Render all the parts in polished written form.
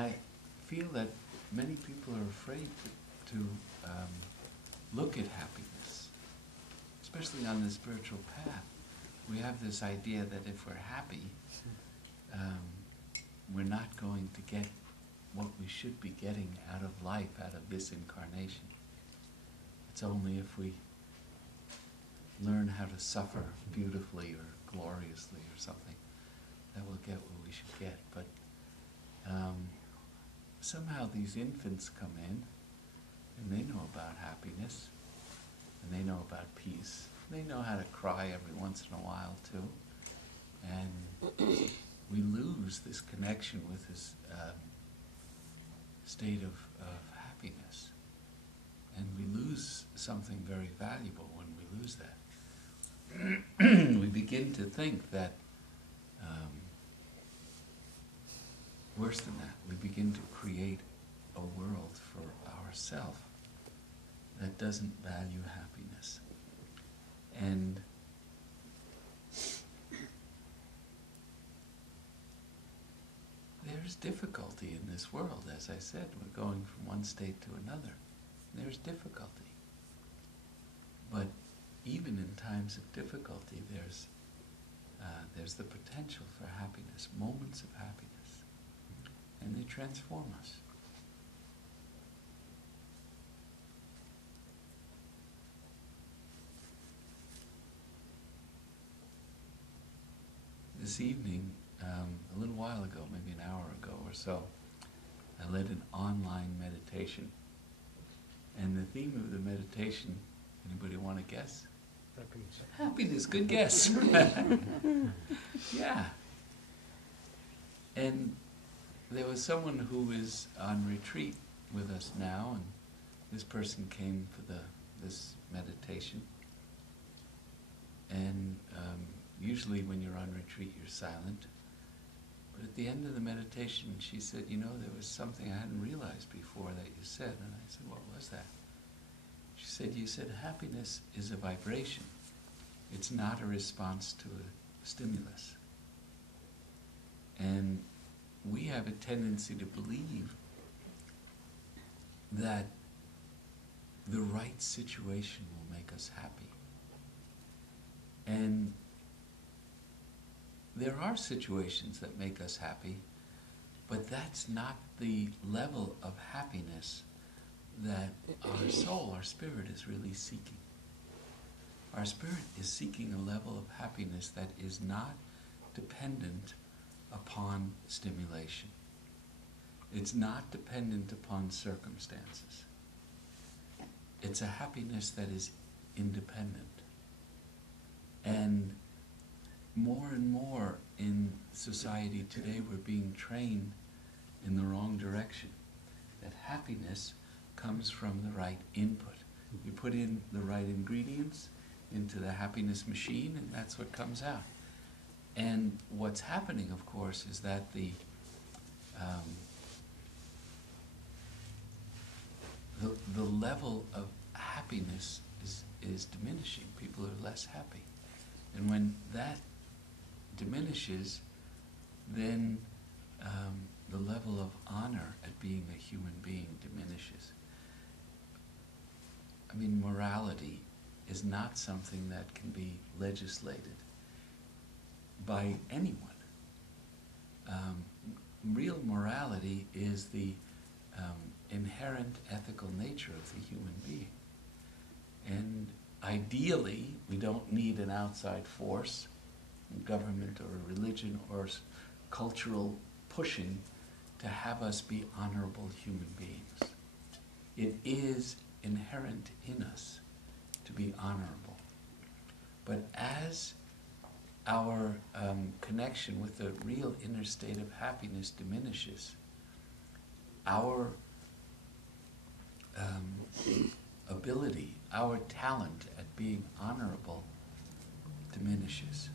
I feel that many people are afraid to look at happiness, especially on the spiritual path. We have this idea that if we're happy, we're not going to get what we should be getting out of life, out of this incarnation. It's only if we learn how to suffer beautifully or gloriously or something that we'll get what we should get. But somehow these infants come in and they know about happiness and they know about peace. They know how to cry every once in a while too. And we lose this connection with this state of happiness. And we lose something very valuable when we lose that. We begin to think that, worse than that, we begin to create a world for ourselves that doesn't value happiness. And there's difficulty in this world, as I said. We're going from one state to another. There's difficulty. But even in times of difficulty, there's the potential for happiness, moments of happiness. And they transform us. This evening, a little while ago, maybe an hour ago or so, I led an online meditation. And the theme of the meditation, anybody want to guess? Happiness. Happiness, good guess. Yeah. And there was someone who is on retreat with us now, and this person came for this meditation. And usually when you're on retreat, you're silent. But at the end of the meditation, she said, you know, there was something I hadn't realized before that you said. And I said, what was that? She said, you said happiness is a vibration. It's not a response to a stimulus. And we have a tendency to believe that the right situation will make us happy. And there are situations that make us happy, but that's not the level of happiness that our soul, our spirit, is really seeking. Our spirit is seeking a level of happiness that is not dependent upon stimulation. It's not dependent upon circumstances. It's a happiness that is independent. And more in society today, we're being trained in the wrong direction. That happiness comes from the right input. You put in the right ingredients into the happiness machine, and that's what comes out. And what's happening, of course, is that the level of happiness is diminishing. People are less happy. And when that diminishes, then the level of honor at being a human being diminishes. I mean, morality is not something that can be legislated by anyone. Real morality is the inherent ethical nature of the human being. And ideally, we don't need an outside force, a government or a religion or cultural pushing to have us be honorable human beings. It is inherent in us to be honorable. But as our connection with the real inner state of happiness diminishes, our ability, our talent at being honorable diminishes.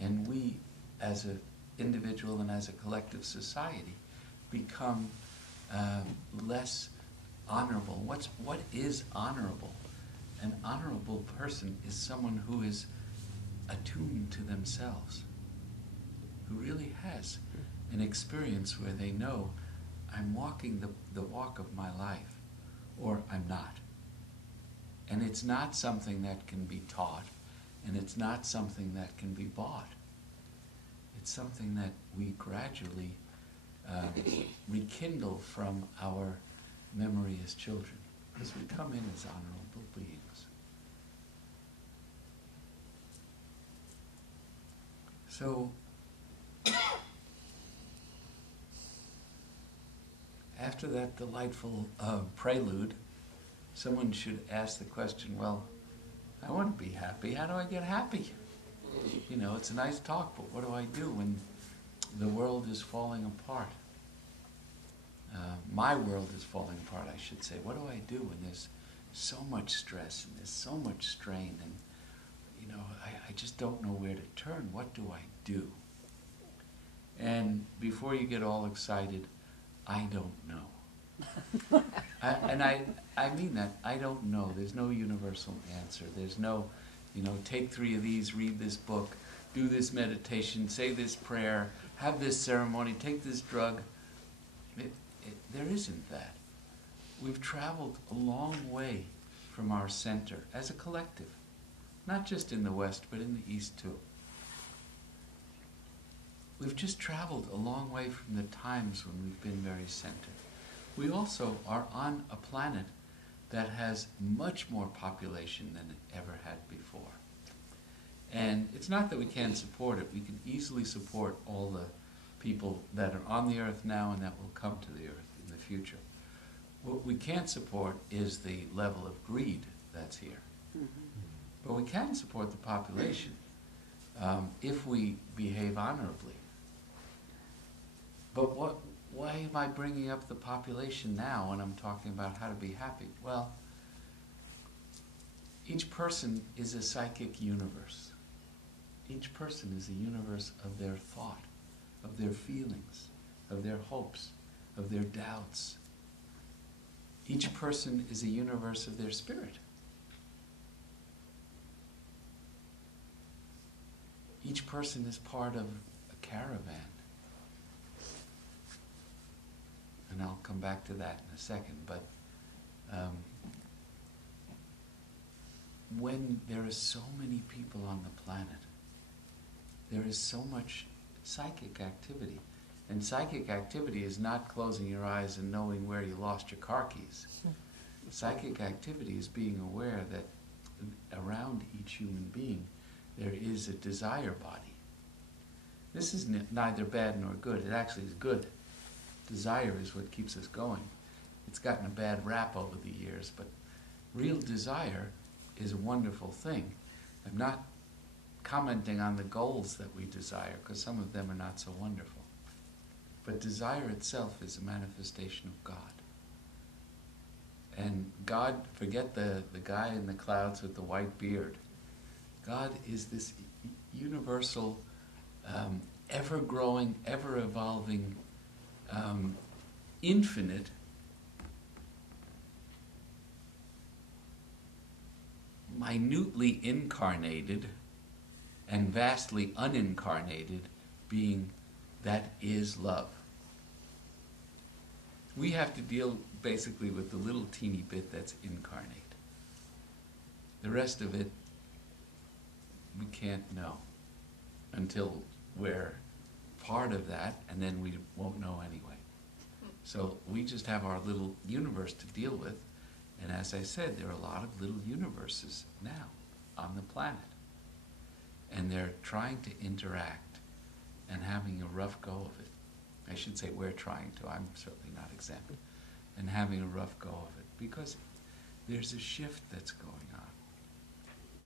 And we, as an individual and as a collective society, become less honorable. What is honorable? An honorable person is someone who is attuned to themselves, who really has an experience where they know I'm walking the walk of my life, or I'm not. And it's not something that can be taught, and it's not something that can be bought. It's something that we gradually rekindle from our memory as children, because we come in as honorable beings. So, after that delightful prelude, someone should ask the question, well, I want to be happy. How do I get happy? You know, it's a nice talk, but what do I do when the world is falling apart? My world is falling apart, I should say. What do I do when there's so much stress and there's so much strain and, you know, I just don't know where to turn. What do I do? And before you get all excited, I don't know. I mean that. I don't know. There's no universal answer. There's no, you know, take 3 of these, read this book, do this meditation, say this prayer, have this ceremony, take this drug. There isn't that. We've traveled a long way from our center as a collective, not just in the West, but in the East too. We've just traveled a long way from the times when we've been very centered. We also are on a planet that has much more population than it ever had before. And it's not that we can't support it. We can easily support all the people that are on the earth now and that will come to the earth in the future. What we can't support is the level of greed that's here. Mm-hmm. But we can support the population if we behave honorably. But why am I bringing up the population now when I'm talking about how to be happy? Well, each person is a psychic universe. Each person is a universe of their thought, of their feelings, of their hopes, of their doubts. Each person is a universe of their spirit. Each person is part of a caravan. And I'll come back to that in a second, but when there are so many people on the planet, there is so much psychic activity. And psychic activity is not closing your eyes and knowing where you lost your car keys. Psychic activity is being aware that around each human being there is a desire body. This is neither bad nor good. It actually is good. Desire is what keeps us going. It's gotten a bad rap over the years, but real desire is a wonderful thing. I'm not commenting on the goals that we desire, because some of them are not so wonderful. But desire itself is a manifestation of God. And God, forget the guy in the clouds with the white beard. God is this universal, ever-growing, ever-evolving, infinite, minutely incarnated and vastly unincarnated being that is love. We have to deal basically with the little teeny bit that's incarnate. The rest of it we can't know until we're part of that, and then we won't know anyway. So we just have our little universe to deal with, and as I said, there are a lot of little universes now on the planet, and they're trying to interact and having a rough go of it. I should say we're trying to, I'm certainly not exempt, and having a rough go of it, because there's a shift that's going on.